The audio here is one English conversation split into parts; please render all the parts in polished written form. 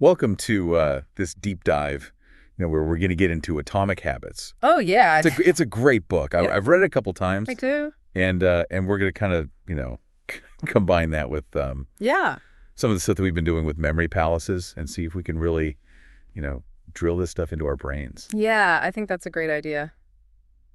Welcome to this deep dive, where we're going to get into Atomic Habits. Oh, yeah. It's a great book. Yeah. I've read it a couple times. Me too. And we're going to kind of, combine that with Yeah. some of the stuff that we've been doing with memory palaces and see if we can really, drill this stuff into our brains. Yeah, I think that's a great idea.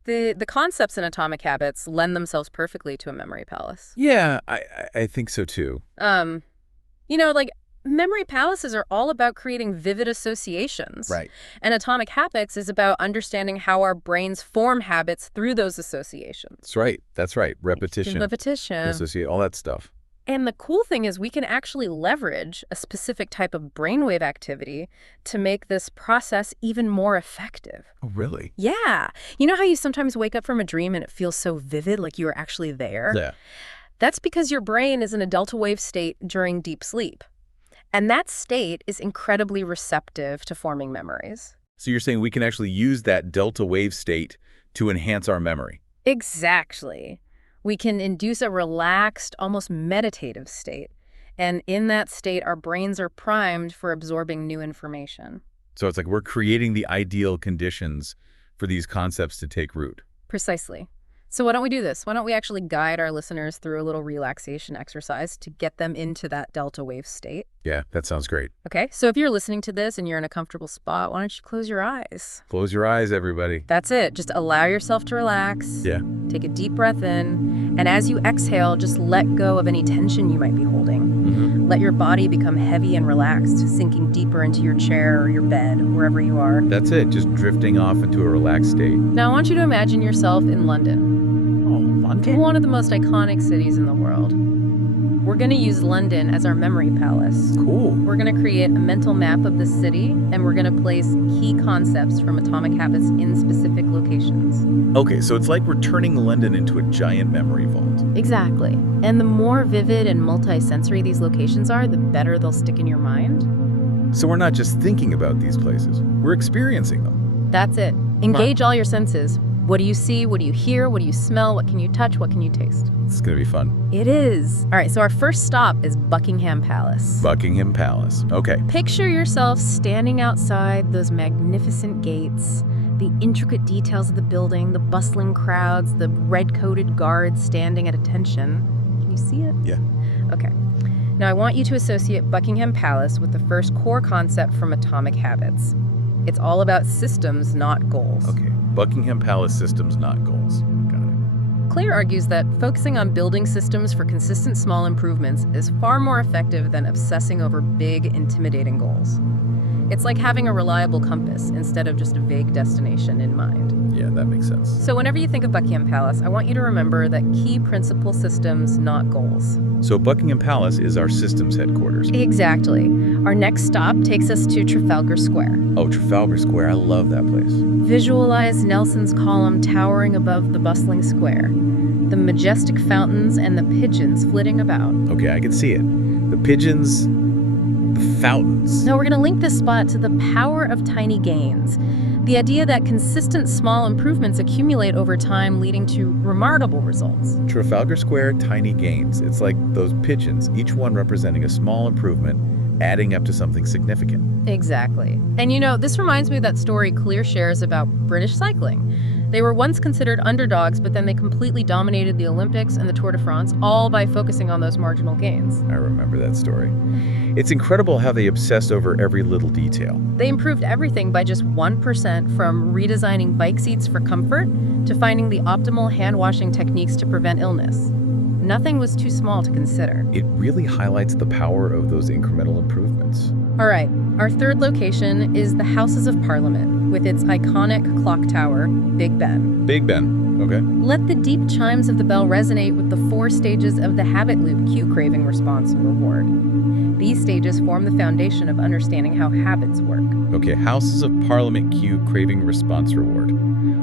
The concepts in Atomic Habits lend themselves perfectly to a memory palace. Yeah, I think so too. Like memory palaces are all about creating vivid associations. Right. And Atomic Habits is about understanding how our brains form habits through those associations. That's right. Repetition. Associate, all that stuff. And the cool thing is we can actually leverage a specific type of brainwave activity to make this process even more effective. Oh, really? Yeah. You know how you sometimes wake up from a dream and it feels so vivid, like you were actually there? Yeah. That's because your brain is in a delta wave state during deep sleep. And that state is incredibly receptive to forming memories. So you're saying we can actually use that delta wave state to enhance our memory? Exactly. We can induce a relaxed, almost meditative state. And in that state, our brains are primed for absorbing new information. So it's like we're creating the ideal conditions for these concepts to take root. Precisely. So why don't we do this? Why don't we actually guide our listeners through a little relaxation exercise to get them into that delta wave state? Yeah, that sounds great. Okay, so if you're listening to this and you're in a comfortable spot, why don't you close your eyes? Close your eyes, everybody. That's it. Just allow yourself to relax. Yeah. Take a deep breath in. And as you exhale, just let go of any tension you might be holding. Mm-hmm. Let your body become heavy and relaxed, sinking deeper into your chair or your bed, wherever you are. That's it, just drifting off into a relaxed state. Now I want you to imagine yourself in London. Oh, London? One of the most iconic cities in the world. We're going to use London as our memory palace. Cool. We're going to create a mental map of the city, and we're going to place key concepts from Atomic Habits in specific locations. Okay, so it's like we're turning London into a giant memory vault. Exactly. And the more vivid and multi-sensory these locations are, the better they'll stick in your mind. So we're not just thinking about these places, we're experiencing them. That's it. Engage all your senses. What do you see? What do you hear? What do you smell? What can you touch? What can you taste? It's going to be fun. It is. All right, so our first stop is Buckingham Palace. Buckingham Palace. Okay. Picture yourself standing outside those magnificent gates, the intricate details of the building, the bustling crowds, the red-coated guards standing at attention. Can you see it? Yeah. Okay. Now I want you to associate Buckingham Palace with the first core concept from Atomic Habits. It's all about systems, not goals. Okay. Buckingham Palace systems, not goals. Got it. Claire argues that focusing on building systems for consistent small improvements is far more effective than obsessing over big, intimidating goals. It's like having a reliable compass instead of just a vague destination in mind. Yeah, that makes sense. So whenever you think of Buckingham Palace, I want you to remember that key principle systems, not goals. So Buckingham Palace is our systems headquarters. Exactly. Our next stop takes us to Trafalgar Square. Oh, Trafalgar Square. I love that place. Visualize Nelson's column towering above the bustling square, the majestic fountains and the pigeons flitting about. Okay, I can see it. The pigeons, the fountains. Now we're going to link this spot to the power of tiny gains. The idea that consistent small improvements accumulate over time, leading to remarkable results. Trafalgar Square, tiny gains. It's like those pigeons, each one representing a small improvement, adding up to something significant. Exactly. And this reminds me of that story Clear shares about British cycling. They were once considered underdogs, but then they completely dominated the Olympics and the Tour de France, all by focusing on those marginal gains. I remember that story. It's incredible how they obsessed over every little detail. They improved everything by just 1%, from redesigning bike seats for comfort to finding the optimal hand-washing techniques to prevent illness. Nothing was too small to consider. It really highlights the power of those incremental improvements. All right, our third location is the Houses of Parliament, with its iconic clock tower, Big Ben. Big Ben, okay. Let the deep chimes of the bell resonate with the 4 stages of the habit loop: cue, craving, response, and reward. These stages form the foundation of understanding how habits work. Okay, Houses of Parliament, cue, craving, response, reward.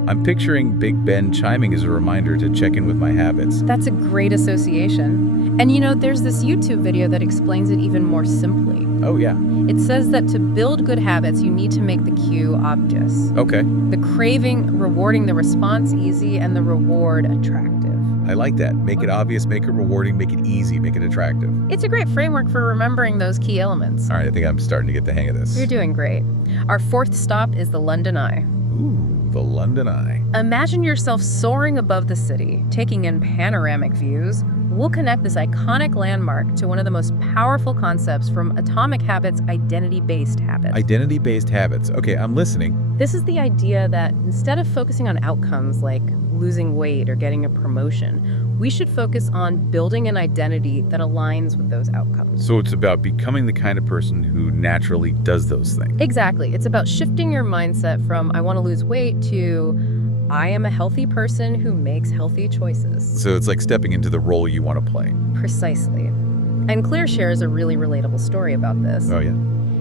I'm picturing Big Ben chiming as a reminder to check in with my habits. That's a great association. And there's this YouTube video that explains it even more simply. Oh, yeah. It says that to build good habits, you need to make the cue obvious. Okay. The craving, rewarding the response easy, and the reward attractive. I like that. Make it obvious, make it rewarding, make it easy, make it attractive. It's a great framework for remembering those key elements. All right, I think I'm starting to get the hang of this. You're doing great. Our fourth stop is the London Eye. Ooh, the London Eye. Imagine yourself soaring above the city, taking in panoramic views. We'll connect this iconic landmark to one of the most powerful concepts from Atomic Habits, identity-based habits. Identity-based habits. Okay, I'm listening. This is the idea that instead of focusing on outcomes like losing weight or getting a promotion, we should focus on building an identity that aligns with those outcomes. So it's about becoming the kind of person who naturally does those things. Exactly. It's about shifting your mindset from I want to lose weight to I am a healthy person who makes healthy choices. So it's like stepping into the role you want to play. Precisely. And Clear shares a really relatable story about this. Oh, yeah?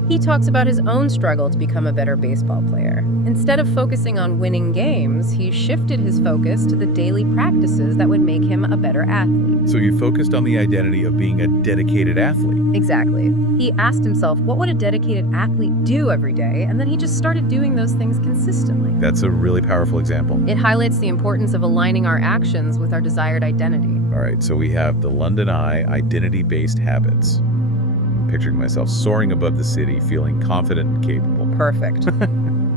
He talks about his own struggle to become a better baseball player. Instead of focusing on winning games, he shifted his focus to the daily practices that would make him a better athlete. So you focused on the identity of being a dedicated athlete. Exactly. He asked himself, what would a dedicated athlete do every day? And then he just started doing those things consistently. That's a really powerful example. It highlights the importance of aligning our actions with our desired identity. All right, so we have the London Eye, identity-based habits. I'm picturing myself soaring above the city, feeling confident and capable. Perfect.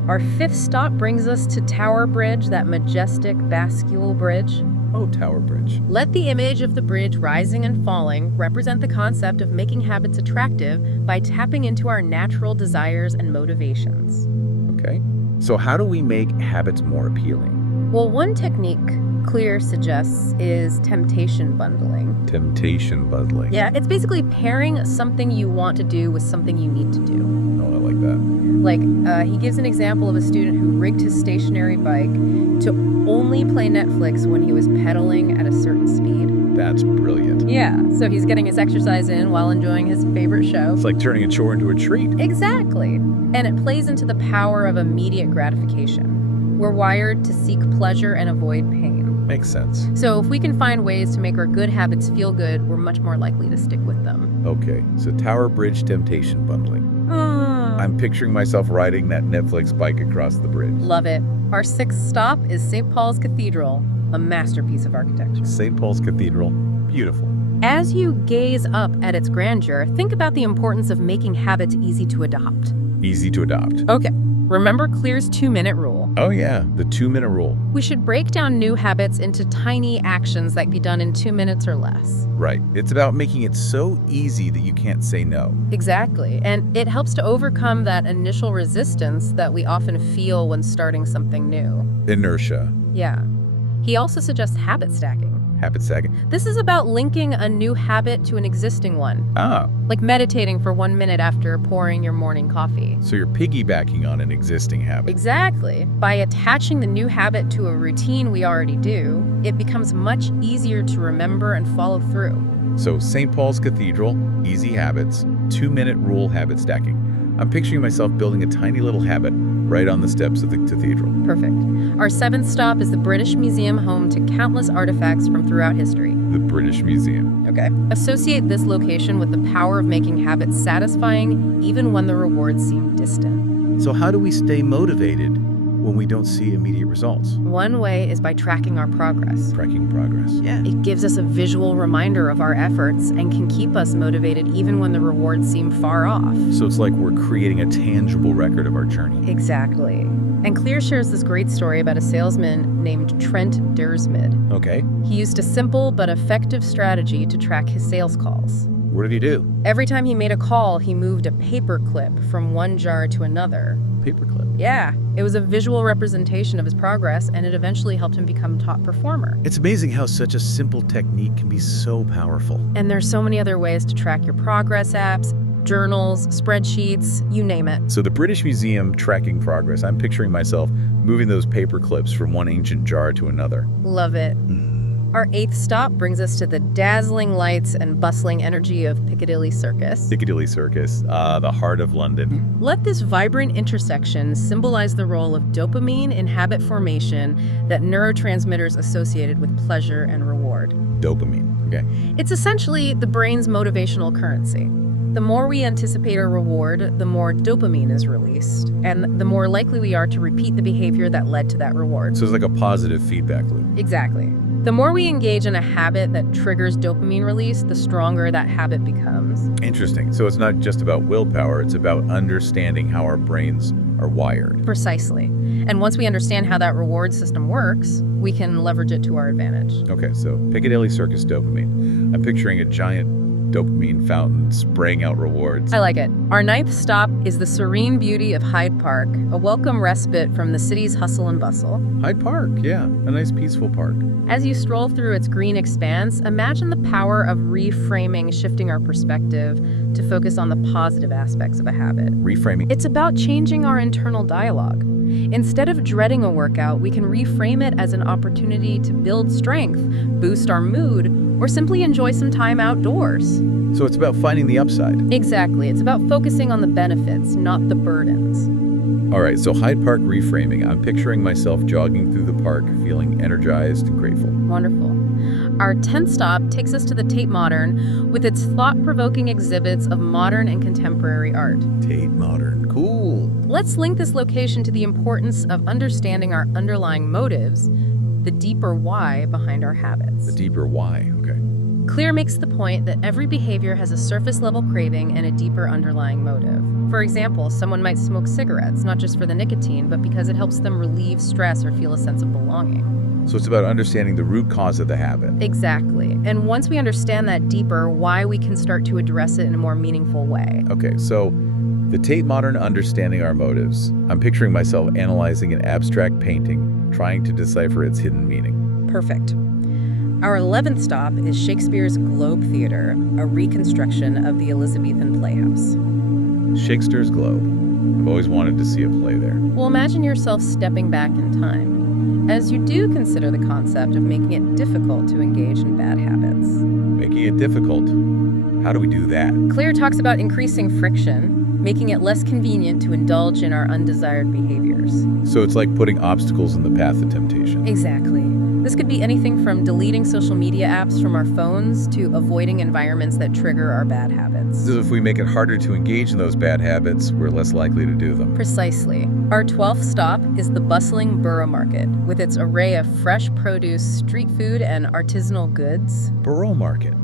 Our fifth stop brings us to Tower Bridge, that majestic bascule bridge. Oh, Tower Bridge. Let the image of the bridge rising and falling represent the concept of making habits attractive by tapping into our natural desires and motivations. Okay. So how do we make habits more appealing? Well, one technique Clear suggests is temptation bundling. Temptation bundling. Yeah, it's basically pairing something you want to do with something you need to do. Oh, I like that. Like, he gives an example of a student who rigged his stationary bike to only play Netflix when he was pedaling at a certain speed. That's brilliant. Yeah, so he's getting his exercise in while enjoying his favorite show. It's like turning a chore into a treat. Exactly. And it plays into the power of immediate gratification. We're wired to seek pleasure and avoid pain. Makes sense. So if we can find ways to make our good habits feel good, we're much more likely to stick with them. Okay, so Tower Bridge temptation bundling. I'm picturing myself riding that Netflix bike across the bridge. Love it. Our sixth stop is St. Paul's Cathedral, a masterpiece of architecture. St. Paul's Cathedral, beautiful. As you gaze up at its grandeur, think about the importance of making habits easy to adopt. Easy to adopt. Okay, remember Clear's 2-minute rule. Oh yeah, the 2-minute rule. We should break down new habits into tiny actions that can be done in 2 minutes or less. Right. It's about making it so easy that you can't say no. Exactly. And it helps to overcome that initial resistance that we often feel when starting something new. Inertia. Yeah. He also suggests habit stacking. Habit stacking. This is about linking a new habit to an existing one. Ah, Like meditating for 1 minute after pouring your morning coffee. so you're piggybacking on an existing habit. Exactly. By attaching the new habit to a routine we already do, it becomes much easier to remember and follow through. So St. Paul's Cathedral, easy habits, 2-minute rule habit stacking. I'm picturing myself building a tiny little habit right on the steps of the cathedral. Perfect. Our seventh stop is the British Museum, home to countless artifacts from throughout history. The British Museum. Okay. Associate this location with the power of making habits satisfying even when the rewards seem distant. So how do we stay motivated when we don't see immediate results? One way is by tracking our progress. Tracking progress. Yeah. It gives us a visual reminder of our efforts and can keep us motivated even when the rewards seem far off. So it's like we're creating a tangible record of our journey. Exactly. And Clear shares this great story about a salesman named Trent Dursmid. Okay. He used a simple but effective strategy to track his sales calls. What did he do? Every time he made a call, he moved a paper clip from one jar to another. Paperclip. Yeah, it was a visual representation of his progress, and it eventually helped him become top performer. It's amazing how such a simple technique can be so powerful. And there's so many other ways to track your progress: apps, journals, spreadsheets, you name it. So the British Museum tracking progress. I'm picturing myself moving those paper clips from one ancient jar to another. Love it. Our eighth stop brings us to the dazzling lights and bustling energy of Piccadilly Circus. Piccadilly Circus, the heart of London. Let this vibrant intersection symbolize the role of dopamine in habit formation, that neurotransmitters associated with pleasure and reward. Dopamine. Okay. It's essentially the brain's motivational currency. The more we anticipate a reward, the more dopamine is released, and the more likely we are to repeat the behavior that led to that reward. So it's like a positive feedback loop. Exactly. The more we engage in a habit that triggers dopamine release, the stronger that habit becomes. Interesting. So it's not just about willpower, it's about understanding how our brains are wired. Precisely. And once we understand how that reward system works, we can leverage it to our advantage. Okay, so Piccadilly Circus dopamine. I'm picturing a giant dopamine fountain spraying out rewards. I like it. Our ninth stop is the serene beauty of Hyde Park, a welcome respite from the city's hustle and bustle. Hyde Park, yeah, a nice peaceful park. As you stroll through its green expanse, imagine the power of reframing, shifting our perspective to focus on the positive aspects of a habit. Reframing. It's about changing our internal dialogue. Instead of dreading a workout, we can reframe it as an opportunity to build strength, boost our mood, or simply enjoy some time outdoors. So it's about finding the upside. Exactly. It's about focusing on the benefits, not the burdens. All right, so Hyde Park reframing. I'm picturing myself jogging through the park, feeling energized and grateful. Wonderful. Our 10th stop takes us to the Tate Modern with its thought-provoking exhibits of modern and contemporary art. Tate Modern, cool. Let's link this location to the importance of understanding our underlying motives, the deeper why behind our habits. The deeper why, okay. Clear makes the point that every behavior has a surface-level craving and a deeper underlying motive. For example, someone might smoke cigarettes, not just for the nicotine, but because it helps them relieve stress or feel a sense of belonging. So it's about understanding the root cause of the habit. Exactly. And once we understand that deeper why, we can start to address it in a more meaningful way. Okay, so the Tate Modern, understanding our motives. I'm picturing myself analyzing an abstract painting, trying to decipher its hidden meaning. Perfect. Our 11th stop is Shakespeare's Globe Theatre, a reconstruction of the Elizabethan playhouse. Shakespeare's Globe. I've always wanted to see a play there. Well, imagine yourself stepping back in time, as you do consider the concept of making it difficult to engage in bad habits. Making it difficult. How do we do that? Clear talks about increasing friction, making it less convenient to indulge in our undesired behaviors. So it's like putting obstacles in the path of temptation. Exactly. This could be anything from deleting social media apps from our phones to avoiding environments that trigger our bad habits. So if we make it harder to engage in those bad habits, we're less likely to do them. Precisely. Our 12th stop is the bustling Borough Market, with its array of fresh produce, street food, and artisanal goods. Borough Market.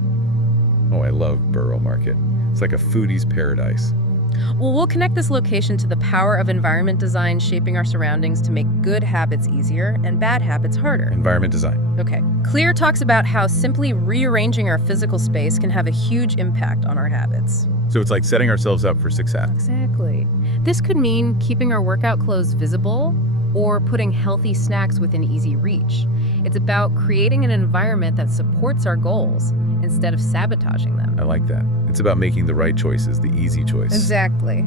Oh, I love Borough Market. It's like a foodie's paradise. Well, we'll connect this location to the power of environment design shaping our surroundings to make good habits easier and bad habits harder. Environment design. Okay. Clear talks about how simply rearranging our physical space can have a huge impact on our habits. So it's like setting ourselves up for success. Exactly. This could mean keeping our workout clothes visible or putting healthy snacks within easy reach. It's about creating an environment that supports our goals instead of sabotaging them. I like that. It's about making the right choices, the easy choice. Exactly.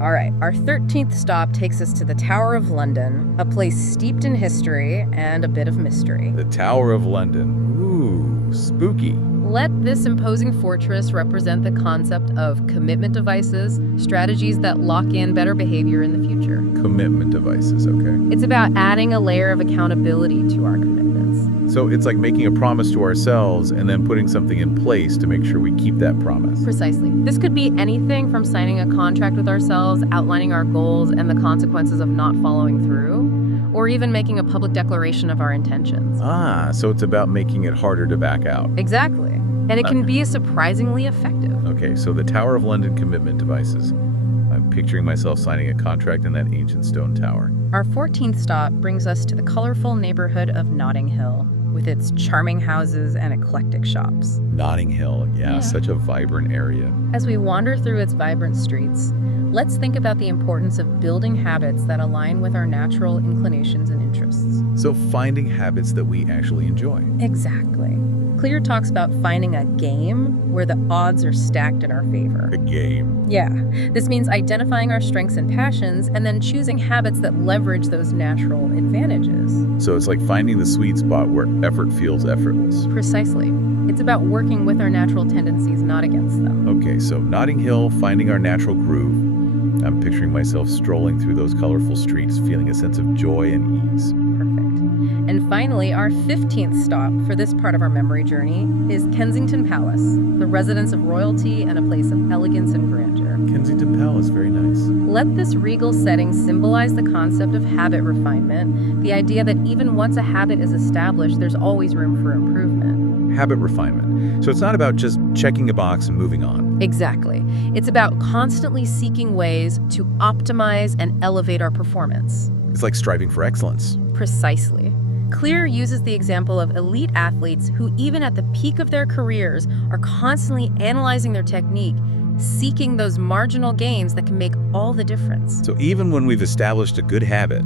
All right, our 13th stop takes us to the Tower of London, a place steeped in history and a bit of mystery. The Tower of London. Ooh, spooky. Let this imposing fortress represent the concept of commitment devices, strategies that lock in better behavior in the future. Commitment devices, okay. It's about adding a layer of accountability to our commitments. So it's like making a promise to ourselves and then putting something in place to make sure we keep that promise. Precisely. This could be anything from signing a contract with ourselves, outlining our goals and the consequences of not following through, or even making a public declaration of our intentions. Ah, so it's about making it harder to back out. Exactly. And it can be surprisingly effective. Okay, so the Tower of London commitment devices. I'm picturing myself signing a contract in that ancient stone tower. Our 14th stop brings us to the colorful neighborhood of Notting Hill, with its charming houses and eclectic shops. Notting Hill, yeah, such a vibrant area. As we wander through its vibrant streets, let's think about the importance of building habits that align with our natural inclinations and interests. So finding habits that we actually enjoy. Exactly. Clear talks about finding a game where the odds are stacked in our favor. A game. Yeah, this means identifying our strengths and passions and then choosing habits that leverage those natural advantages. So it's like finding the sweet spot where effort feels effortless. Precisely. It's about working with our natural tendencies, not against them. Okay, so Notting Hill, finding our natural groove. I'm picturing myself strolling through those colorful streets, feeling a sense of joy and ease. Perfect. And finally, our 15th stop for this part of our memory journey is Kensington Palace, the residence of royalty and a place of elegance and grandeur. Kensington Palace, very nice. Let this regal setting symbolize the concept of habit refinement, the idea that even once a habit is established, there's always room for improvement. Habit refinement. So it's not about just checking a box and moving on. Exactly. It's about constantly seeking ways to optimize and elevate our performance. It's like striving for excellence. Precisely. Clear uses the example of elite athletes who, even at the peak of their careers, are constantly analyzing their technique, seeking those marginal gains that can make all the difference. So even when we've established a good habit,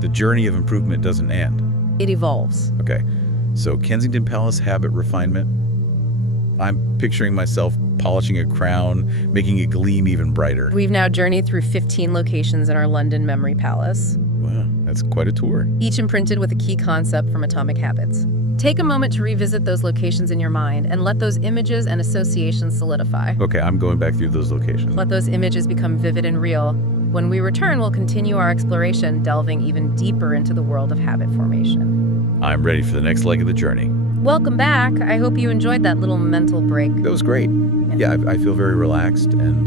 the journey of improvement doesn't end. It evolves. Okay, so Kensington Palace habit refinement. I'm picturing myself polishing a crown, making it gleam even brighter. We've now journeyed through 15 locations in our London Memory Palace, Wow, that's quite a tour. each imprinted with a key concept from Atomic Habits. Take a moment to revisit those locations in your mind and let those images and associations solidify. Okay, I'm going back through those locations. Let those images become vivid and real. When we return, we'll continue our exploration, delving even deeper into the world of habit formation. I'm ready for the next leg of the journey. Welcome back. I hope you enjoyed that little mental break. That was great. Yeah, I feel very relaxed and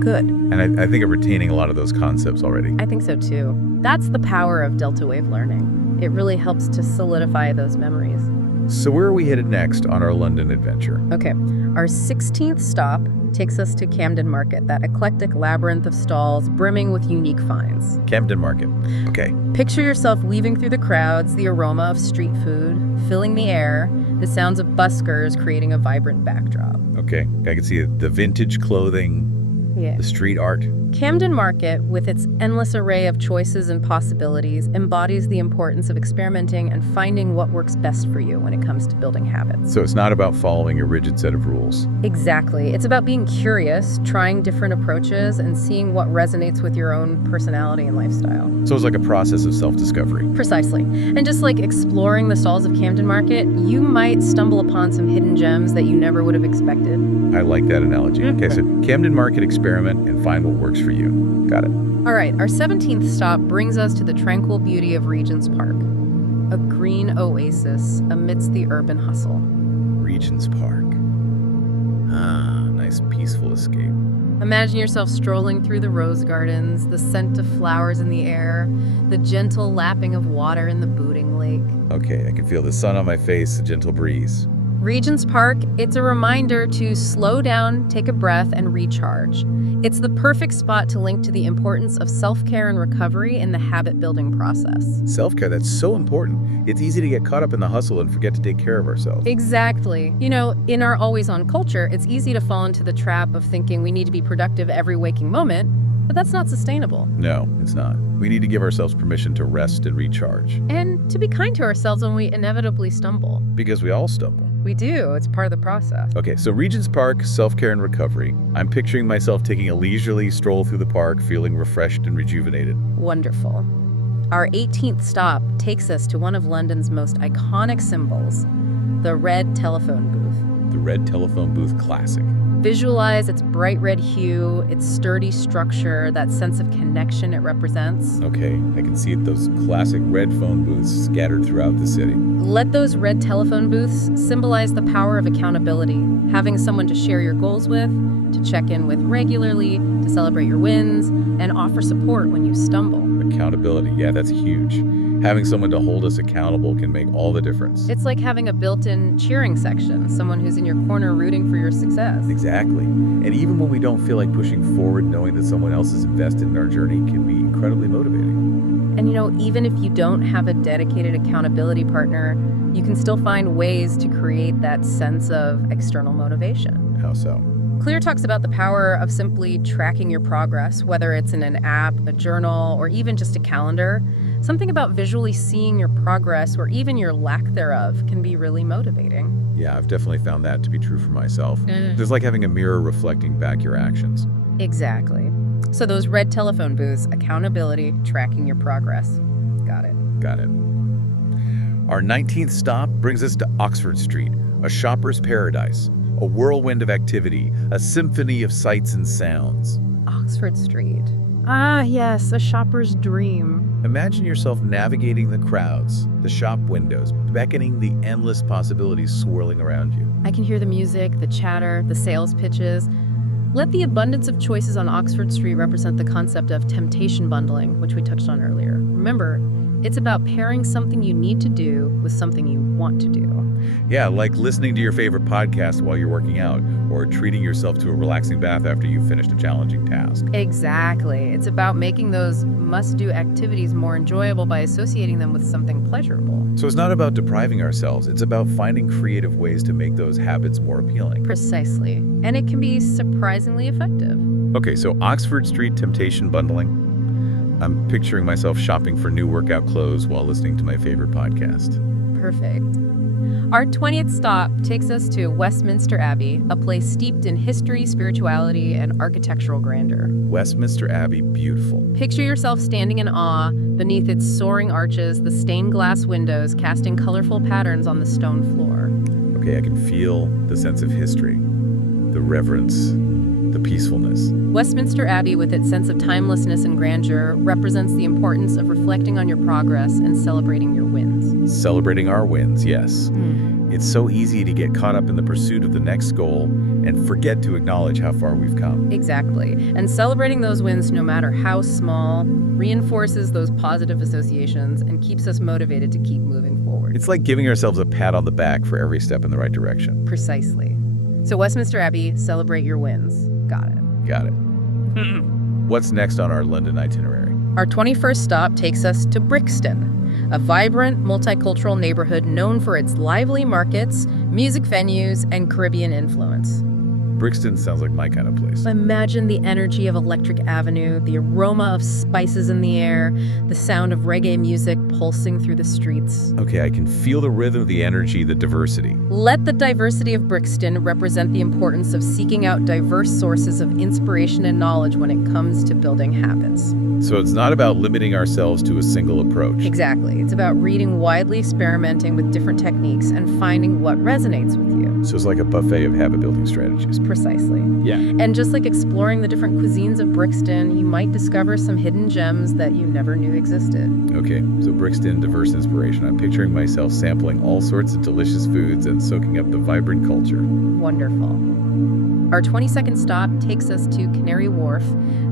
Good. I think I'm retaining a lot of those concepts already. I think so too. That's the power of delta wave learning. It really helps to solidify those memories. So where are we headed next on our London adventure? Okay, our 16th stop takes us to Camden Market, that eclectic labyrinth of stalls brimming with unique finds. Camden Market. Okay. Picture yourself weaving through the crowds, the aroma of street food filling the air, the sounds of buskers creating a vibrant backdrop. Okay. I can see the vintage clothing, Yeah. the street art. Camden Market, with its endless array of choices and possibilities, embodies the importance of experimenting and finding what works best for you when it comes to building habits. So it's not about following a rigid set of rules. Exactly. It's about being curious, trying different approaches, and seeing what resonates with your own personality and lifestyle. So it's like a process of self-discovery. Precisely. And just like exploring the stalls of Camden Market, you might stumble upon some hidden gems that you never would have expected. I like that analogy. Okay, so Camden Market, experiment and find what works for you. Got it. All right, our 17th stop brings us to the tranquil beauty of Regent's Park, a green oasis amidst the urban hustle. Regent's Park. Ah, nice peaceful escape. Imagine yourself strolling through the rose gardens, the scent of flowers in the air, the gentle lapping of water in the Booting Lake. Okay, I can feel the sun on my face, the gentle breeze. Regent's Park, it's a reminder to slow down, take a breath, and recharge. It's the perfect spot to link to the importance of self-care and recovery in the habit-building process. Self-care, that's so important. It's easy to get caught up in the hustle and forget to take care of ourselves. Exactly. You know, in our always-on culture, it's easy to fall into the trap of thinking we need to be productive every waking moment, but that's not sustainable. No, it's not. We need to give ourselves permission to rest and recharge. And to be kind to ourselves when we inevitably stumble. Because we all stumble. We do. It's part of the process. Okay, so Regent's Park, self-care and recovery. I'm picturing myself taking a leisurely stroll through the park, feeling refreshed and rejuvenated. Wonderful. Our 18th stop takes us to one of London's most iconic symbols, the red telephone booth. The red telephone booth classic. Visualize its bright red hue, its sturdy structure, that sense of connection it represents. Okay, I can see those classic red phone booths scattered throughout the city. Let those red telephone booths symbolize the power of accountability, having someone to share your goals with, to check in with regularly, to celebrate your wins, and offer support when you stumble. Accountability, yeah, that's huge. Having someone to hold us accountable can make all the difference. It's like having a built-in cheering section, someone who's in your corner rooting for your success. Exactly. And even when we don't feel like pushing forward, knowing that someone else is invested in our journey can be incredibly motivating. And you know, even if you don't have a dedicated accountability partner, you can still find ways to create that sense of external motivation. How so? Clear talks about the power of simply tracking your progress, whether it's in an app, a journal, or even just a calendar. Something about visually seeing your progress or even your lack thereof can be really motivating. Yeah, I've definitely found that to be true for myself. It's like having a mirror reflecting back your actions. Exactly. So those red telephone booths, accountability, tracking your progress. Got it. Got it. Our 19th stop brings us to Oxford Street, a shopper's paradise, a whirlwind of activity, a symphony of sights and sounds. Oxford Street. Ah, yes, a shopper's dream. Imagine yourself navigating the crowds, the shop windows, beckoning the endless possibilities swirling around you. I can hear the music, the chatter, the sales pitches. Let the abundance of choices on Oxford Street represent the concept of temptation bundling, which we touched on earlier. Remember, it's about pairing something you need to do with something you want to do. Yeah, like listening to your favorite podcast while you're working out, or treating yourself to a relaxing bath after you've finished a challenging task. Exactly. It's about making those must-do activities more enjoyable by associating them with something pleasurable. So it's not about depriving ourselves, it's about finding creative ways to make those habits more appealing. Precisely. And it can be surprisingly effective. Okay, so Oxford Street temptation bundling. I'm picturing myself shopping for new workout clothes while listening to my favorite podcast. Perfect. Our 20th stop takes us to Westminster Abbey, a place steeped in history, spirituality, and architectural grandeur. Westminster Abbey, beautiful. Picture yourself standing in awe beneath its soaring arches, the stained glass windows casting colorful patterns on the stone floor. Okay, I can feel the sense of history, the reverence, the peacefulness. Westminster Abbey, with its sense of timelessness and grandeur, represents the importance of reflecting on your progress and celebrating your wins. Celebrating our wins, yes. It's so easy to get caught up in the pursuit of the next goal and forget to acknowledge how far we've come. Exactly. And celebrating those wins, no matter how small, reinforces those positive associations and keeps us motivated to keep moving forward. It's like giving ourselves a pat on the back for every step in the right direction. Precisely. So Westminster Abbey, celebrate your wins. Got it. Got it. What's next on our London itinerary? Our 21st stop takes us to Brixton, a vibrant, multicultural neighborhood known for its lively markets, music venues, and Caribbean influence. Brixton sounds like my kind of place. Imagine the energy of Electric Avenue, the aroma of spices in the air, the sound of reggae music pulsing through the streets. Okay, I can feel the rhythm, the energy, the diversity. Let the diversity of Brixton represent the importance of seeking out diverse sources of inspiration and knowledge when it comes to building habits. So it's not about limiting ourselves to a single approach. Exactly. It's about reading widely, experimenting with different techniques, and finding what resonates with you. So it's like a buffet of habit-building strategies. Precisely. Yeah. And just like exploring the different cuisines of Brixton, you might discover some hidden gems that you never knew existed. Okay, so Brixton, diverse inspiration. I'm picturing myself sampling all sorts of delicious foods and soaking up the vibrant culture. Wonderful. Our 22nd stop takes us to Canary Wharf,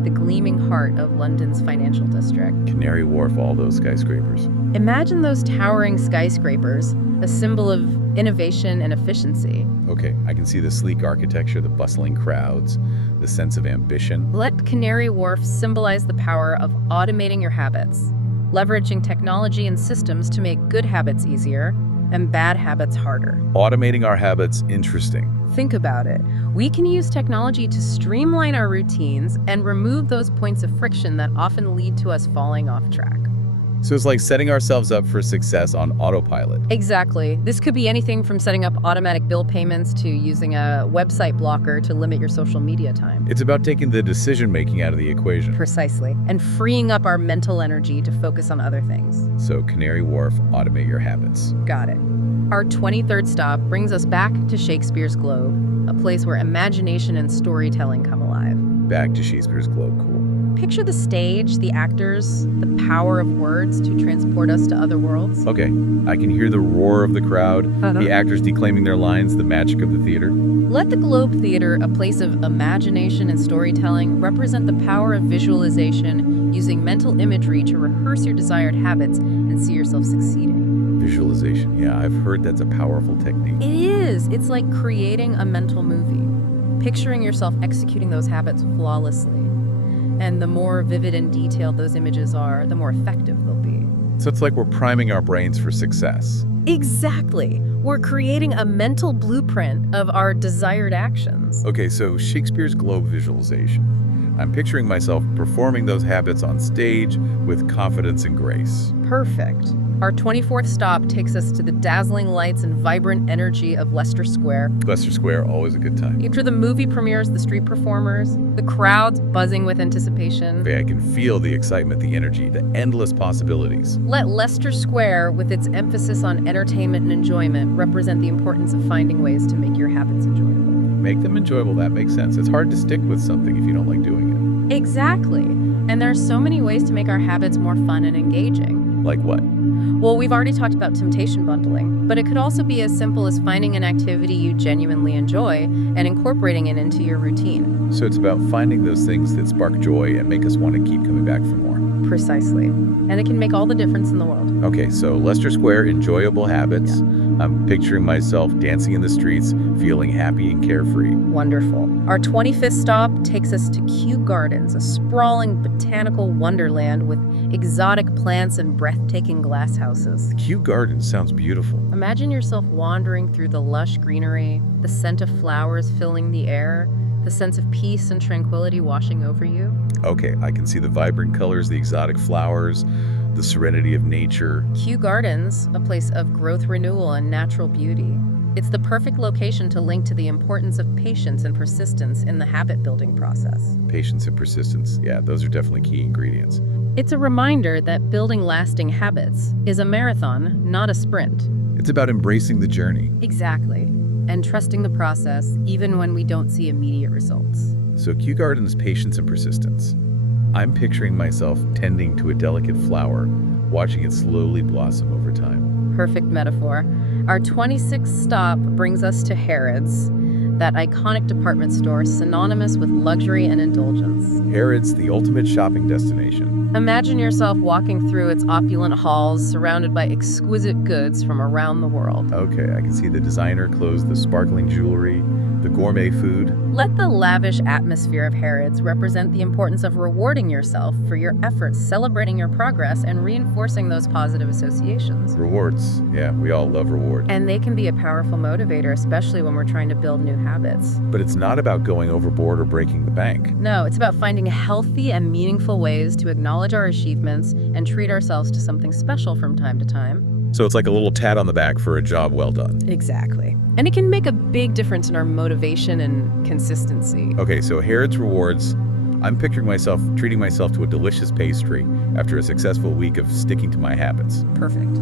the gleaming heart of London's financial district. Canary Wharf, all those skyscrapers. Imagine those towering skyscrapers, a symbol of innovation and efficiency. Okay, I can see the sleek architecture, the bustling crowds, the sense of ambition. Let Canary Wharf symbolize the power of automating your habits, leveraging technology and systems to make good habits easier and bad habits harder. Automating our habits, interesting. Think about it. We can use technology to streamline our routines and remove those points of friction that often lead to us falling off track. So it's like setting ourselves up for success on autopilot. Exactly. This could be anything from setting up automatic bill payments to using a website blocker to limit your social media time. It's about taking the decision-making out of the equation. Precisely. And freeing up our mental energy to focus on other things. So Canary Wharf, automate your habits. Got it. Our 23rd stop brings us back to Shakespeare's Globe, a place where imagination and storytelling come alive. Back to Shakespeare's Globe, cool. Picture the stage, the actors, the power of words to transport us to other worlds. Okay, I can hear the roar of the crowd, the actors declaiming their lines, the magic of the theater. Let the Globe Theater, a place of imagination and storytelling, represent the power of visualization, using mental imagery to rehearse your desired habits and see yourself succeeding. Visualization, yeah, I've heard that's a powerful technique. It is. It's like creating a mental movie, picturing yourself executing those habits flawlessly. And the more vivid and detailed those images are, the more effective they'll be. So it's like we're priming our brains for success. Exactly. We're creating a mental blueprint of our desired actions. Okay, so Shakespeare's Globe visualization. I'm picturing myself performing those habits on stage with confidence and grace. Perfect. Our 24th stop takes us to the dazzling lights and vibrant energy of Leicester Square. Leicester Square, always a good time. After the movie premieres, the street performers, the crowds buzzing with anticipation. Okay, I can feel the excitement, the energy, the endless possibilities. Let Leicester Square, with its emphasis on entertainment and enjoyment, represent the importance of finding ways to make your habits enjoyable. Make them enjoyable, that makes sense. It's hard to stick with something if you don't like doing it. Exactly. And there are so many ways to make our habits more fun and engaging. Like what? Well, we've already talked about temptation bundling, but it could also be as simple as finding an activity you genuinely enjoy and incorporating it into your routine. So it's about finding those things that spark joy and make us want to keep coming back for more. Precisely. And it can make all the difference in the world. Okay, so Leicester Square, enjoyable habits. I'm picturing myself dancing in the streets, feeling happy and carefree. Wonderful. Our 25th stop takes us to Kew Gardens, a sprawling botanical wonderland with exotic plants and breathtaking glass houses. Kew Gardens sounds beautiful. Imagine yourself wandering through the lush greenery, the scent of flowers filling the air, the sense of peace and tranquility washing over you. Okay, I can see the vibrant colors, the exotic flowers, the serenity of nature. Kew Gardens, a place of growth renewal and natural beauty. It's the perfect location to link to the importance of patience and persistence in the habit-building process. Patience and persistence, yeah, those are definitely key ingredients. It's a reminder that building lasting habits is a marathon, not a sprint. It's about embracing the journey. Exactly. And trusting the process even when we don't see immediate results. So Kew Gardens, patience and persistence. I'm picturing myself tending to a delicate flower, watching it slowly blossom over time. Perfect metaphor. Our 26th stop brings us to Harrods, that iconic department store synonymous with luxury and indulgence. Harrods, the ultimate shopping destination. Imagine yourself walking through its opulent halls surrounded by exquisite goods from around the world. Okay, I can see the designer clothes, the sparkling jewelry, the gourmet food. Let the lavish atmosphere of Harrods represent the importance of rewarding yourself for your efforts, celebrating your progress, and reinforcing those positive associations. Rewards. Yeah, we all love rewards. And they can be a powerful motivator, especially when we're trying to build new habits. But it's not about going overboard or breaking the bank. No, it's about finding healthy and meaningful ways to acknowledge our achievements and treat ourselves to something special from time to time. So it's like a little tat on the back for a job well done. Exactly. And it can make a big difference in our motivation and consistency. Okay, so Harrods rewards. I'm picturing myself treating myself to a delicious pastry after a successful week of sticking to my habits. Perfect.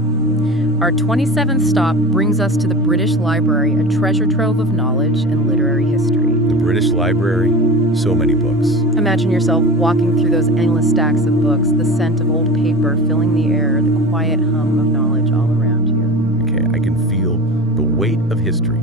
Our 27th stop brings us to the British Library, a treasure trove of knowledge and literary history. The British Library, so many books. Imagine yourself walking through those endless stacks of books, the scent of old paper filling the air, the quiet hum of knowledge all around you. Okay, I can feel the weight of history,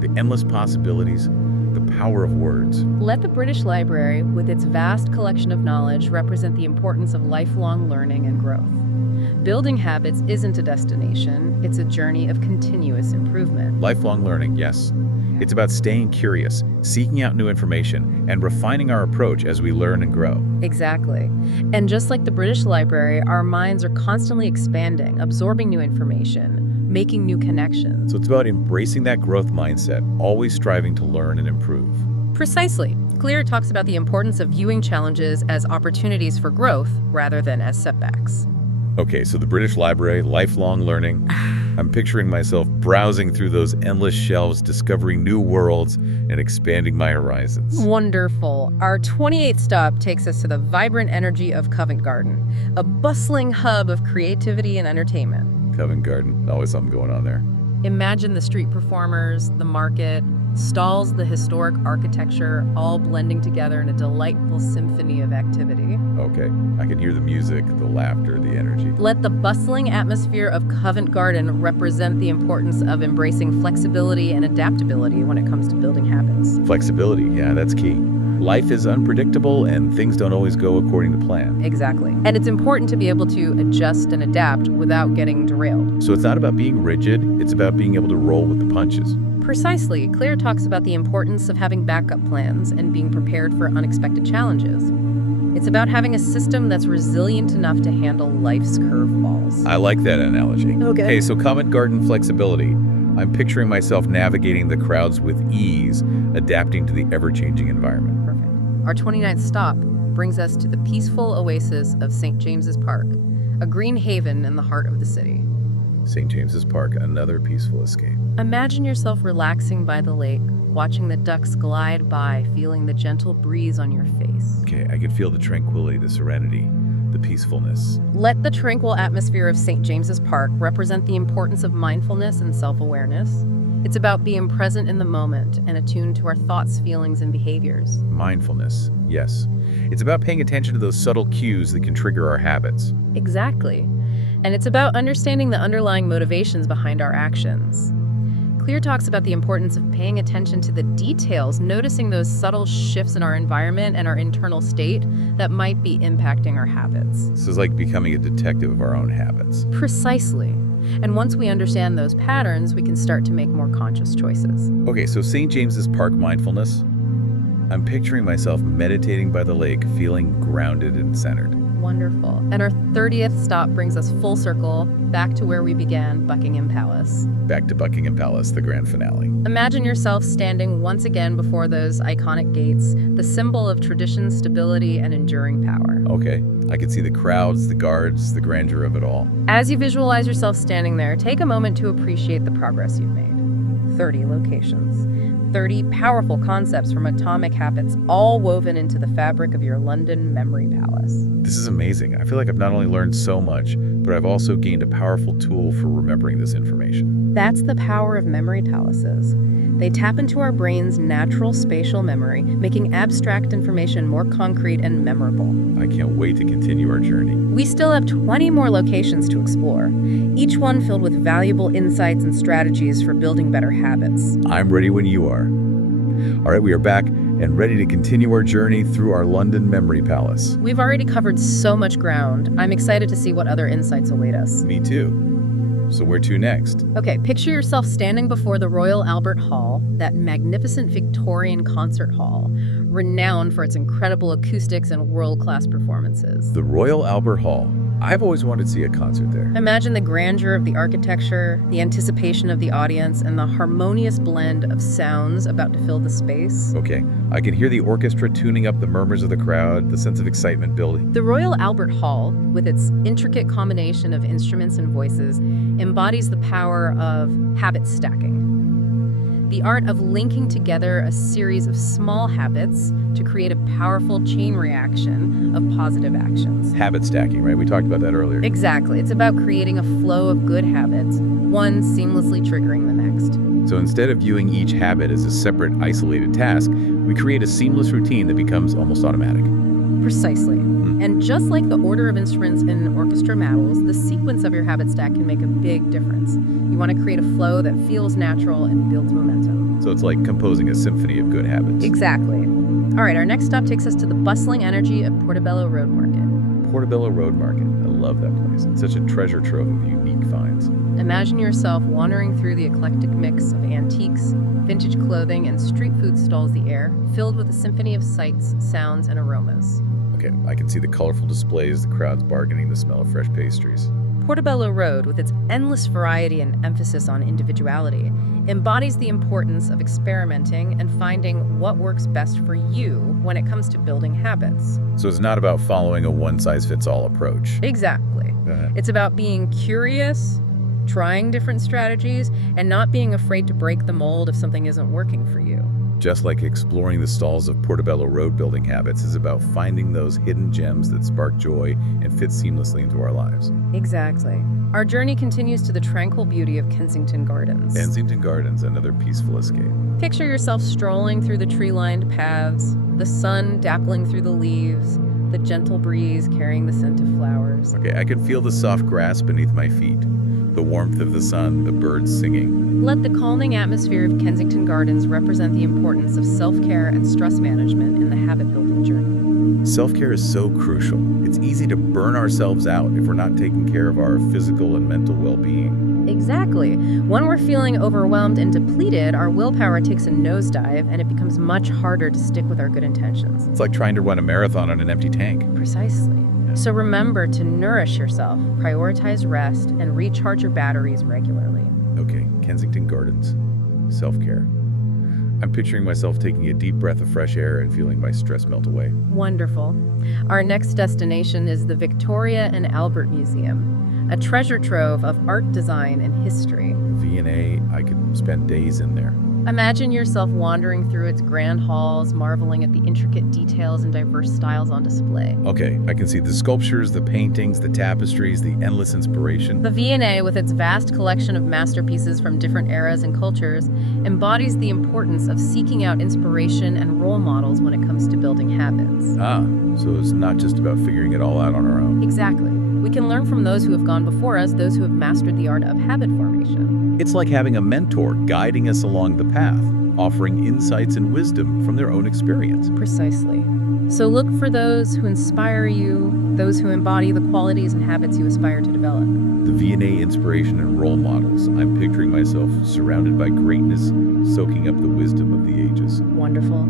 the endless possibilities, the power of words. Let the British Library, with its vast collection of knowledge, represent the importance of lifelong learning and growth. Building habits isn't a destination, it's a journey of continuous improvement. Lifelong learning, yes. It's about staying curious, seeking out new information, and refining our approach as we learn and grow. Exactly. And just like the British Library, our minds are constantly expanding, absorbing new information, making new connections. So it's about embracing that growth mindset, always striving to learn and improve. Precisely. Clear talks about the importance of viewing challenges as opportunities for growth rather than as setbacks. Okay, so the British Library, lifelong learning. I'm picturing myself browsing through those endless shelves, discovering new worlds, and expanding my horizons. Wonderful. Our 28th stop takes us to the vibrant energy of Covent Garden, a bustling hub of creativity and entertainment. Covent Garden, always something going on there. Imagine the street performers, the market, stalls, the historic architecture, all blending together in a delightful symphony of activity. Okay, I can hear the music, the laughter, the energy. Let the bustling atmosphere of Covent Garden represent the importance of embracing flexibility and adaptability when it comes to building habits. Flexibility, yeah, that's key. Life is unpredictable and things don't always go according to plan. Exactly. And it's important to be able to adjust and adapt without getting derailed. So it's not about being rigid, it's about being able to roll with the punches. Precisely. Claire talks about the importance of having backup plans and being prepared for unexpected challenges. It's about having a system that's resilient enough to handle life's curveballs. I like that analogy. Okay. Okay, so Covent Garden flexibility. I'm picturing myself navigating the crowds with ease, adapting to the ever-changing environment. Perfect. Our 29th stop brings us to the peaceful oasis of St. James's Park, a green haven in the heart of the city. St. James's Park, another peaceful escape. Imagine yourself relaxing by the lake, watching the ducks glide by, feeling the gentle breeze on your face. Okay, I can feel the tranquility, the serenity, the peacefulness. Let the tranquil atmosphere of St. James's Park represent the importance of mindfulness and self-awareness. It's about being present in the moment and attuned to our thoughts, feelings, and behaviors. Mindfulness, yes. It's about paying attention to those subtle cues that can trigger our habits. Exactly. And it's about understanding the underlying motivations behind our actions. Clear talks about the importance of paying attention to the details, noticing those subtle shifts in our environment and our internal state that might be impacting our habits. This is like becoming a detective of our own habits. Precisely. And once we understand those patterns, we can start to make more conscious choices. Okay, so St. James's Park mindfulness. I'm picturing myself meditating by the lake, feeling grounded and centered. Wonderful. And our 30th stop brings us full circle back to where we began, Buckingham Palace. Back to Buckingham Palace, the grand finale. Imagine yourself standing once again before those iconic gates, the symbol of tradition, stability, and enduring power. Okay, I can see the crowds, the guards, the grandeur of it all. As you visualize yourself standing there, take a moment to appreciate the progress you've made. 30 locations. 30 powerful concepts from atomic habits, all woven into the fabric of your London memory palace. This is amazing. I feel like I've not only learned so much, but I've also gained a powerful tool for remembering this information. That's the power of memory palaces. They tap into our brain's natural spatial memory, making abstract information more concrete and memorable. I can't wait to continue our journey. We still have 20 more locations to explore, each one filled with valuable insights and strategies for building better habits. I'm ready when you are. All right, we are back and ready to continue our journey through our London memory palace. We've already covered so much ground. I'm excited to see what other insights await us. Me too. So where to next? Okay, picture yourself standing before the Royal Albert Hall, that magnificent Victorian concert hall, renowned for its incredible acoustics and world-class performances. The Royal Albert Hall. I've always wanted to see a concert there. Imagine the grandeur of the architecture, the anticipation of the audience, and the harmonious blend of sounds about to fill the space. Okay, I can hear the orchestra tuning up the murmurs of the crowd, the sense of excitement building. The Royal Albert Hall, with its intricate combination of instruments and voices, embodies the power of habit stacking. The art of linking together a series of small habits to create a powerful chain reaction of positive actions. Habit stacking, right? We talked about that earlier. Exactly. It's about creating a flow of good habits, one seamlessly triggering the next. So instead of viewing each habit as a separate, isolated task, we create a seamless routine that becomes almost automatic. Precisely. And just like the order of instruments in orchestra matters, the sequence of your habit stack can make a big difference. You want to create a flow that feels natural and builds momentum. So it's like composing a symphony of good habits. Exactly. All right, our next stop takes us to the bustling energy of Portobello Road Market. Portobello Road Market. I love that place. It's such a treasure trove of unique finds. Imagine yourself wandering through the eclectic mix of antiques, vintage clothing, and street food stalls the air, filled with a symphony of sights, sounds, and aromas. Okay, I can see the colorful displays, the crowds bargaining, the smell of fresh pastries. Portobello Road, with its endless variety and emphasis on individuality, embodies the importance of experimenting and finding what works best for you when it comes to building habits. So it's not about following a one-size-fits-all approach. Exactly. It's about being curious, trying different strategies, and not being afraid to break the mold if something isn't working for you. Just like exploring the stalls of Portobello Road building habits is about finding those hidden gems that spark joy and fit seamlessly into our lives. Exactly. Our journey continues to the tranquil beauty of Kensington Gardens. Kensington Gardens, another peaceful escape. Picture yourself strolling through the tree-lined paths, the sun dappling through the leaves, the gentle breeze carrying the scent of flowers. Okay, I can feel the soft grass beneath my feet, the warmth of the sun, the birds singing. Let the calming atmosphere of Kensington Gardens represent the importance of self-care and stress management in the habit-building journey. Self-care is so crucial. It's easy to burn ourselves out if we're not taking care of our physical and mental well-being. Exactly. When we're feeling overwhelmed and depleted, our willpower takes a nosedive and it becomes much harder to stick with our good intentions. It's like trying to run a marathon on an empty tank. Precisely. So remember to nourish yourself, prioritize rest, and recharge your batteries regularly. Okay, Kensington Gardens, self-care. I'm picturing myself taking a deep breath of fresh air and feeling my stress melt away. Wonderful. Our next destination is the Victoria and Albert Museum, a treasure trove of art, design, and history. V&A, I could spend days in there. Imagine yourself wandering through its grand halls, marveling at the intricate details and diverse styles on display. Okay, I can see the sculptures, the paintings, the tapestries, the endless inspiration. The V&A, with its vast collection of masterpieces from different eras and cultures, embodies the importance of seeking out inspiration and role models when it comes to building habits. So it's not just about figuring it all out on our own. Exactly. We can learn from those who have gone before us, those who have mastered the art of habit formation. It's like having a mentor guiding us along the path, offering insights and wisdom from their own experience. Precisely. So look for those who inspire you, those who embody the qualities and habits you aspire to develop. The V&A inspiration and role models. I'm picturing myself surrounded by greatness, soaking up the wisdom of the ages. Wonderful.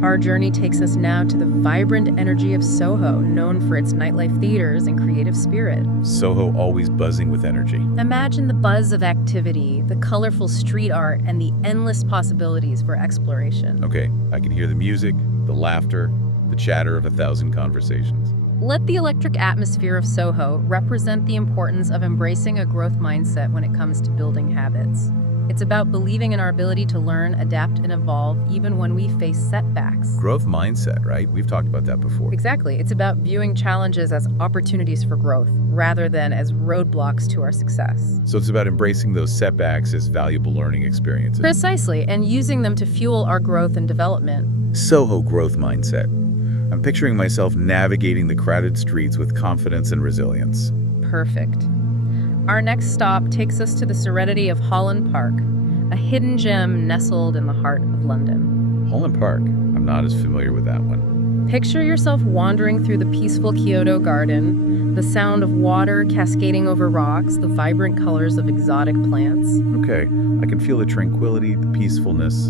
Our journey takes us now to the vibrant energy of Soho, known for its nightlife theaters and creative spirit. Soho always buzzing with energy. Imagine the buzz of activity, the colorful street art, and the endless possibilities for exploration. Okay, I can hear the music, the laughter, the chatter of 1,000 conversations. Let the electric atmosphere of Soho represent the importance of embracing a growth mindset when it comes to building habits. It's about believing in our ability to learn, adapt, and evolve even when we face setbacks. Growth mindset, right? We've talked about that before. Exactly. It's about viewing challenges as opportunities for growth rather than as roadblocks to our success. So it's about embracing those setbacks as valuable learning experiences. Precisely, and using them to fuel our growth and development. Soho growth mindset. I'm picturing myself navigating the crowded streets with confidence and resilience. Perfect. Our next stop takes us to the serenity of Holland Park, a hidden gem nestled in the heart of London. Holland Park. I'm not as familiar with that one. Picture yourself wandering through the peaceful Kyoto garden, the sound of water cascading over rocks, the vibrant colors of exotic plants. Okay, I can feel the tranquility, the peacefulness,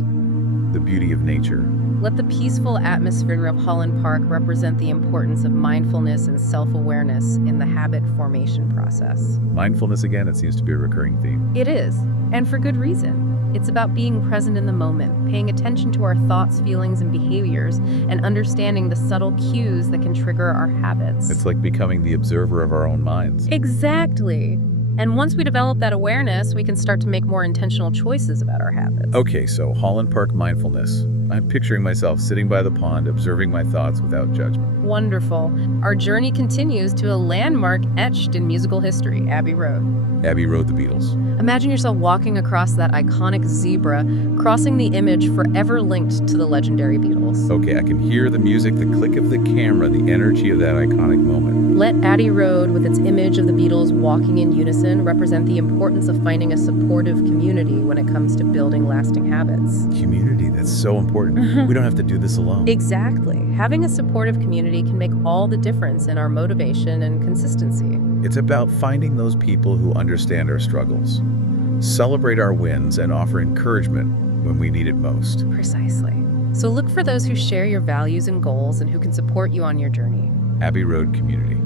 the beauty of nature. Let the peaceful atmosphere of Holland Park represent the importance of mindfulness and self-awareness in the habit formation process. Mindfulness again, it seems to be a recurring theme. It is, and for good reason. It's about being present in the moment, paying attention to our thoughts, feelings, and behaviors, and understanding the subtle cues that can trigger our habits. It's like becoming the observer of our own minds. Exactly. And once we develop that awareness, we can start to make more intentional choices about our habits. Okay, so Holland Park mindfulness. I'm picturing myself sitting by the pond, observing my thoughts without judgment. Wonderful. Our journey continues to a landmark etched in musical history, Abbey Road. Abbey Road, the Beatles. Imagine yourself walking across that iconic zebra, crossing the image forever linked to the legendary Beatles. Okay, I can hear the music, the click of the camera, the energy of that iconic moment. Let Abbey Road, with its image of the Beatles walking in unison, represent the importance of finding a supportive community when it comes to building lasting habits. Community, that's so important. We don't have to do this alone. Exactly. Having a supportive community can make all the difference in our motivation and consistency. It's about finding those people who understand our struggles, celebrate our wins, and offer encouragement when we need it most. Precisely. So look for those who share your values and goals and who can support you on your journey. Abbey Road community.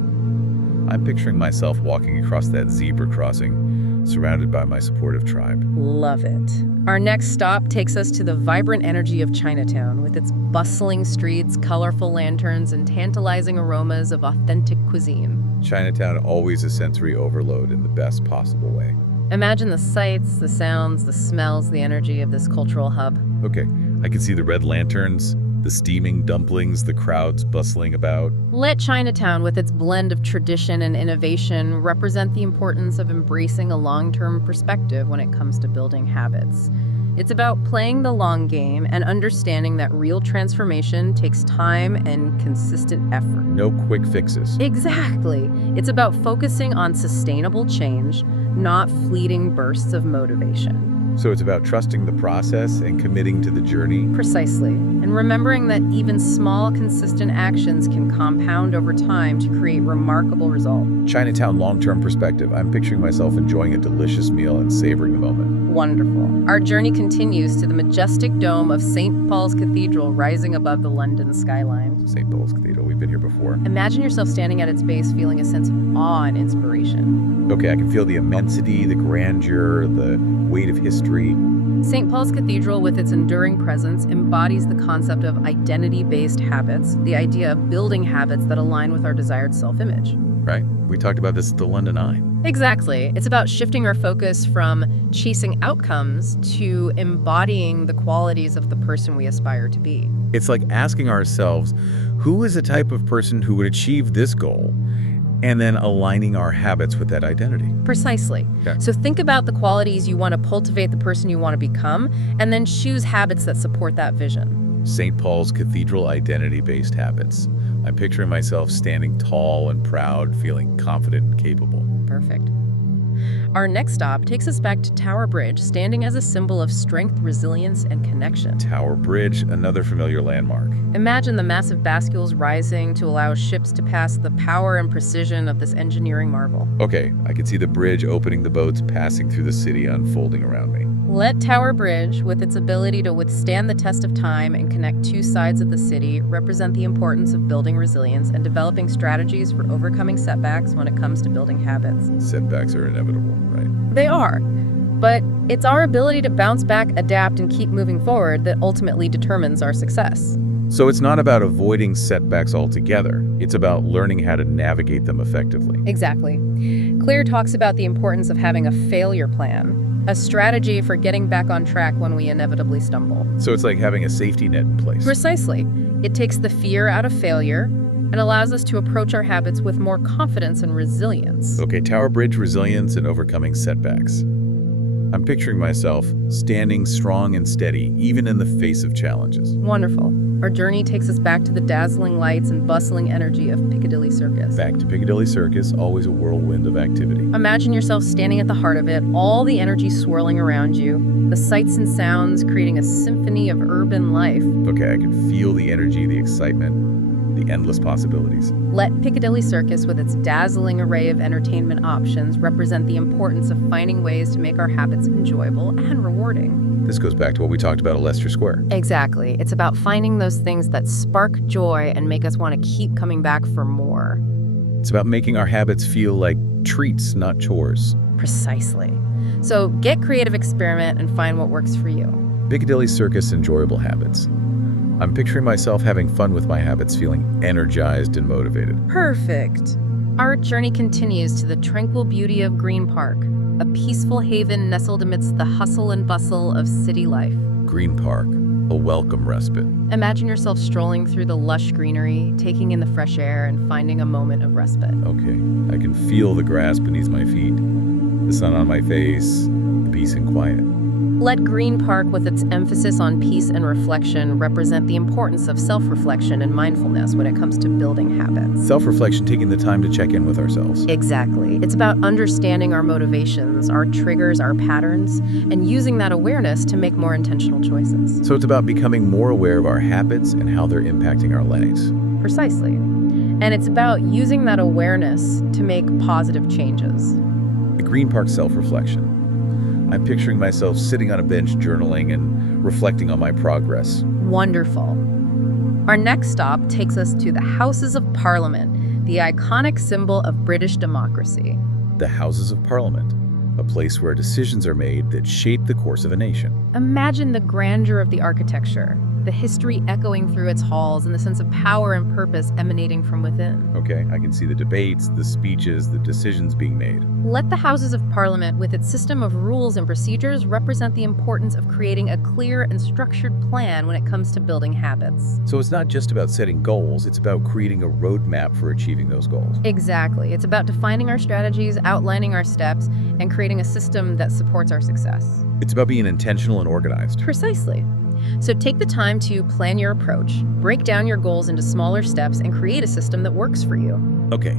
I'm picturing myself walking across that zebra crossing, surrounded by my supportive tribe. Love it. Our next stop takes us to the vibrant energy of Chinatown, with its bustling streets, colorful lanterns, and tantalizing aromas of authentic cuisine. Chinatown, always a sensory overload in the best possible way. Imagine the sights, the sounds, the smells, the energy of this cultural hub. Okay, I can see the red lanterns, the steaming dumplings, the crowds bustling about. Let Chinatown, with its blend of tradition and innovation, represent the importance of embracing a long-term perspective when it comes to building habits. It's about playing the long game and understanding that real transformation takes time and consistent effort. No quick fixes. Exactly. It's about focusing on sustainable change, not fleeting bursts of motivation. So it's about trusting the process and committing to the journey. Precisely. And remembering that even small, consistent actions can compound over time to create remarkable results. Chinatown long-term perspective. I'm picturing myself enjoying a delicious meal and savoring the moment. Wonderful. Our journey continues to the majestic dome of St. Paul's Cathedral rising above the London skyline. St. Paul's Cathedral, we've been here before. Imagine yourself standing at its base feeling a sense of awe and inspiration. Okay, I can feel the immensity, the grandeur, the weight of history. St. Paul's Cathedral, with its enduring presence, embodies the concept of identity-based habits, the idea of building habits that align with our desired self-image. right? We talked about this at the London Eye. Exactly. It's about shifting our focus from chasing outcomes to embodying the qualities of the person we aspire to be. It's like asking ourselves, who is the type of person who would achieve this goal? And then aligning our habits with that identity. Precisely. Okay. So think about the qualities you want to cultivate the person you want to become, and then choose habits that support that vision. St. Paul's Cathedral identity-based habits. I'm picturing myself standing tall and proud, feeling confident and capable. Perfect. Our next stop takes us back to Tower Bridge, standing as a symbol of strength, resilience, and connection. Tower Bridge, another familiar landmark. Imagine the massive bascules rising to allow ships to pass, the power and precision of this engineering marvel. Okay, I can see the bridge opening, the boats passing through the city unfolding around me. Let Tower Bridge, with its ability to withstand the test of time and connect two sides of the city, represent the importance of building resilience and developing strategies for overcoming setbacks when it comes to building habits. Setbacks are inevitable, right? They are. But it's our ability to bounce back, adapt, and keep moving forward that ultimately determines our success. So it's not about avoiding setbacks altogether. It's about learning how to navigate them effectively. Exactly. Clear talks about the importance of having a failure plan, a strategy for getting back on track when we inevitably stumble. So it's like having a safety net in place. Precisely. It takes the fear out of failure and allows us to approach our habits with more confidence and resilience. Okay, Tower Bridge, resilience, and overcoming setbacks. I'm picturing myself standing strong and steady, even in the face of challenges. Wonderful. Our journey takes us back to the dazzling lights and bustling energy of Piccadilly Circus. Back to Piccadilly Circus, always a whirlwind of activity. Imagine yourself standing at the heart of it, all the energy swirling around you, the sights and sounds creating a symphony of urban life. Okay, I can feel the energy, the excitement, the endless possibilities. Let Piccadilly Circus, with its dazzling array of entertainment options, represent the importance of finding ways to make our habits enjoyable and rewarding. This goes back to what we talked about at Leicester Square. Exactly. It's about finding those things that spark joy and make us want to keep coming back for more. It's about making our habits feel like treats, not chores. Precisely. So get creative, experiment, and find what works for you. Piccadilly Circus enjoyable habits. I'm picturing myself having fun with my habits, feeling energized and motivated. Perfect. Our journey continues to the tranquil beauty of Green Park, a peaceful haven nestled amidst the hustle and bustle of city life. Green Park, a welcome respite. Imagine yourself strolling through the lush greenery, taking in the fresh air, and finding a moment of respite. Okay, I can feel the grass beneath my feet, the sun on my face, the peace and quiet. Let Green Park, with its emphasis on peace and reflection, represent the importance of self-reflection and mindfulness when it comes to building habits. Self-reflection, taking the time to check in with ourselves. Exactly. It's about understanding our motivations, our triggers, our patterns, and using that awareness to make more intentional choices. So it's about becoming more aware of our habits and how they're impacting our lives. Precisely. And it's about using that awareness to make positive changes. The Green Park self-reflection. I'm picturing myself sitting on a bench journaling and reflecting on my progress. Wonderful. Our next stop takes us to the Houses of Parliament, the iconic symbol of British democracy. The Houses of Parliament, a place where decisions are made that shape the course of a nation. Imagine the grandeur of the architecture, the history echoing through its halls, and the sense of power and purpose emanating from within. Okay, I can see the debates, the speeches, the decisions being made. Let the Houses of Parliament, with its system of rules and procedures, represent the importance of creating a clear and structured plan when it comes to building habits. So it's not just about setting goals, it's about creating a roadmap for achieving those goals. Exactly. It's about defining our strategies, outlining our steps, and creating a system that supports our success. It's about being intentional and organized. Precisely. So take the time to plan your approach, break down your goals into smaller steps, and create a system that works for you. Okay,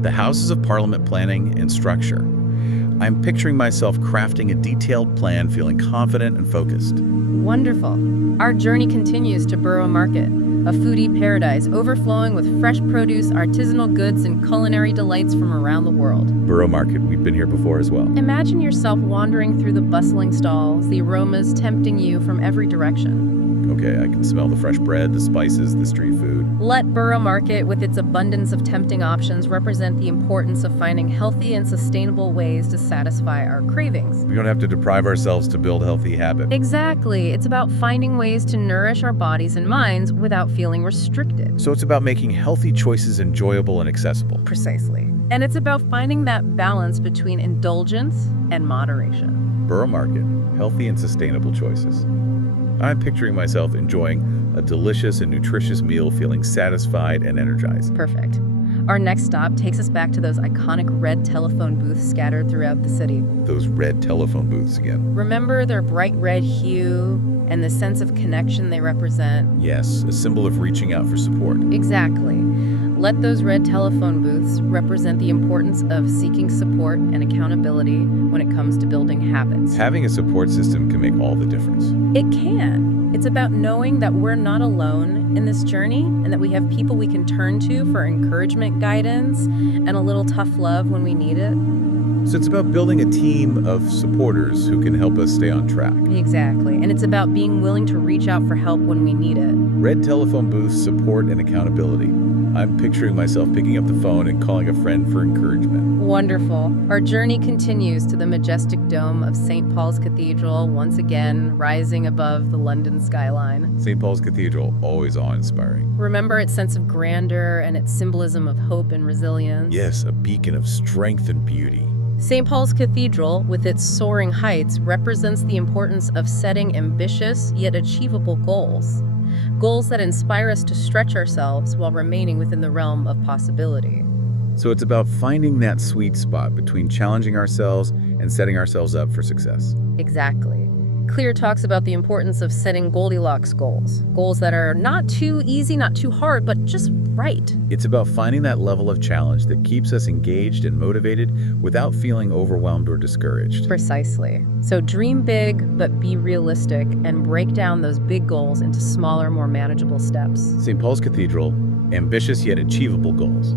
the Houses of Parliament planning and structure. I'm picturing myself crafting a detailed plan, feeling confident and focused. Wonderful. Our journey continues to Borough Market, a foodie paradise overflowing with fresh produce, artisanal goods, and culinary delights from around the world. Borough Market, we've been here before as well. Imagine yourself wandering through the bustling stalls, the aromas tempting you from every direction. Okay, I can smell the fresh bread, the spices, the street food. Let Borough Market, with its abundance of tempting options, represent the importance of finding healthy and sustainable ways to satisfy our cravings. We don't have to deprive ourselves to build healthy habits. Exactly. It's about finding ways to nourish our bodies and minds without feeling restricted. So it's about making healthy choices enjoyable and accessible. Precisely. And it's about finding that balance between indulgence and moderation. Borough Market, healthy and sustainable choices. I'm picturing myself enjoying a delicious and nutritious meal, feeling satisfied and energized. Perfect. Our next stop takes us back to those iconic red telephone booths scattered throughout the city. Those red telephone booths again. Remember their bright red hue and the sense of connection they represent? Yes, a symbol of reaching out for support. Exactly. Let those red telephone booths represent the importance of seeking support and accountability when it comes to building habits. Having a support system can make all the difference. It can. It's about knowing that we're not alone in this journey and that we have people we can turn to for encouragement, guidance, and a little tough love when we need it. So it's about building a team of supporters who can help us stay on track. Exactly. And it's about being willing to reach out for help when we need it. Red telephone booths, support, and accountability. I'm picturing myself picking up the phone and calling a friend for encouragement. Wonderful. Our journey continues to the majestic dome of St. Paul's Cathedral, once again rising above the London skyline. St. Paul's Cathedral, always awe-inspiring. Remember its sense of grandeur and its symbolism of hope and resilience? Yes, a beacon of strength and beauty. St. Paul's Cathedral, with its soaring heights, represents the importance of setting ambitious yet achievable goals. Goals that inspire us to stretch ourselves while remaining within the realm of possibility. So it's about finding that sweet spot between challenging ourselves and setting ourselves up for success. Exactly. Clear talks about the importance of setting Goldilocks goals. Goals that are not too easy, not too hard, but just right. It's about finding that level of challenge that keeps us engaged and motivated without feeling overwhelmed or discouraged. Precisely. So dream big, but be realistic and break down those big goals into smaller, more manageable steps. St. Paul's Cathedral, ambitious yet achievable goals.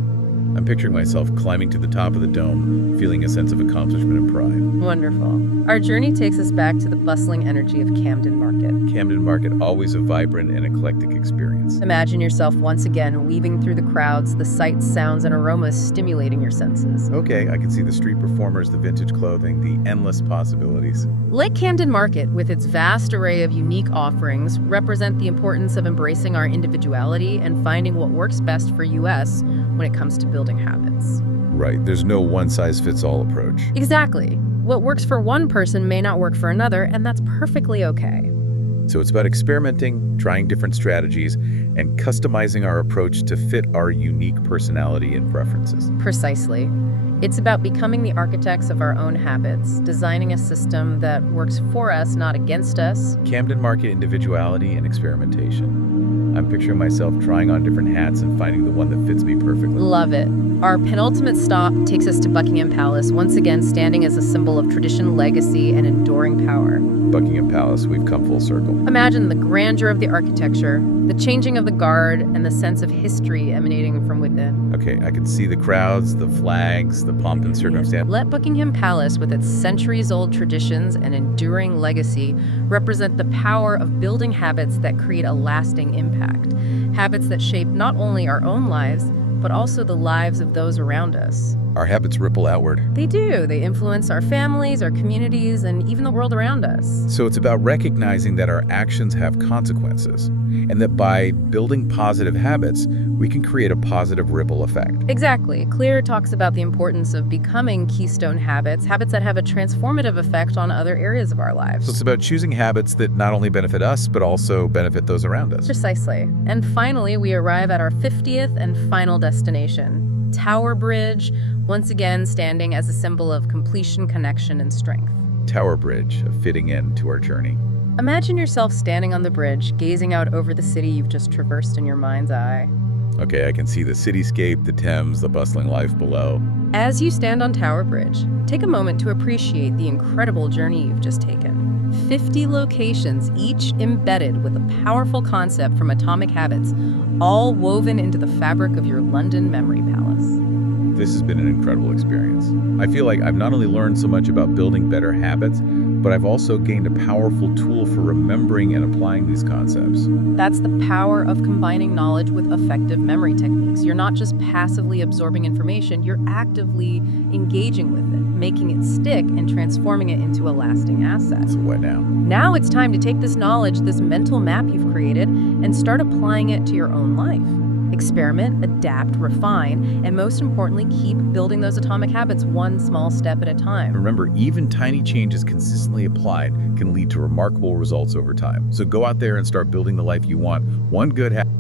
I'm picturing myself climbing to the top of the dome, feeling a sense of accomplishment and pride. Wonderful. Our journey takes us back to the bustling energy of Camden Market. Camden Market, always a vibrant and eclectic experience. Imagine yourself once again weaving through the crowds, the sights, sounds, and aromas stimulating your senses. Okay, I can see the street performers, the vintage clothing, the endless possibilities. Let Camden Market, with its vast array of unique offerings, represent the importance of embracing our individuality and finding what works best for us when it comes to building habits. Right, there's no one-size-fits-all approach. Exactly. What works for one person may not work for another, and that's perfectly okay. So it's about experimenting, trying different strategies, and customizing our approach to fit our unique personality and preferences. Precisely. It's about becoming the architects of our own habits, designing a system that works for us, not against us. Camden Market, individuality and experimentation. I'm picturing myself trying on different hats and finding the one that fits me perfectly. Love it. Our penultimate stop takes us to Buckingham Palace, once again standing as a symbol of tradition, legacy, and enduring power. Buckingham Palace, we've come full circle. Imagine the grandeur of the architecture, the changing of the guard, and the sense of history emanating from within. Okay, I can see the crowds, the flags, the pomp and circumstance. Let Buckingham Palace, with its centuries-old traditions and enduring legacy, represent the power of building habits that create a lasting impact. Habits that shape not only our own lives, but also the lives of those around us. Our habits ripple outward. They do. They influence our families, our communities, and even the world around us. So it's about recognizing that our actions have consequences, and that by building positive habits, we can create a positive ripple effect. Exactly. Clear talks about the importance of becoming keystone habits, habits that have a transformative effect on other areas of our lives. So it's about choosing habits that not only benefit us, but also benefit those around us. Precisely. And finally, we arrive at our 50th and final destination, Tower Bridge, once again standing as a symbol of completion, connection, and strength. Tower Bridge, a fitting end to our journey. Imagine yourself standing on the bridge, gazing out over the city you've just traversed in your mind's eye. Okay, I can see the cityscape, the Thames, the bustling life below. As you stand on Tower Bridge, take a moment to appreciate the incredible journey you've just taken. 50 locations, each embedded with a powerful concept from Atomic Habits, all woven into the fabric of your London memory palace. This has been an incredible experience. I feel like I've not only learned so much about building better habits, but I've also gained a powerful tool for remembering and applying these concepts. That's the power of combining knowledge with effective memory techniques. You're not just passively absorbing information, you're actively engaging with it, making it stick and transforming it into a lasting asset. So what now? Now it's time to take this knowledge, this mental map you've created, and start applying it to your own life. Experiment, adapt, refine, and most importantly, keep building those atomic habits one small step at a time. Remember, even tiny changes consistently applied can lead to remarkable results over time. So go out there and start building the life you want, one good habit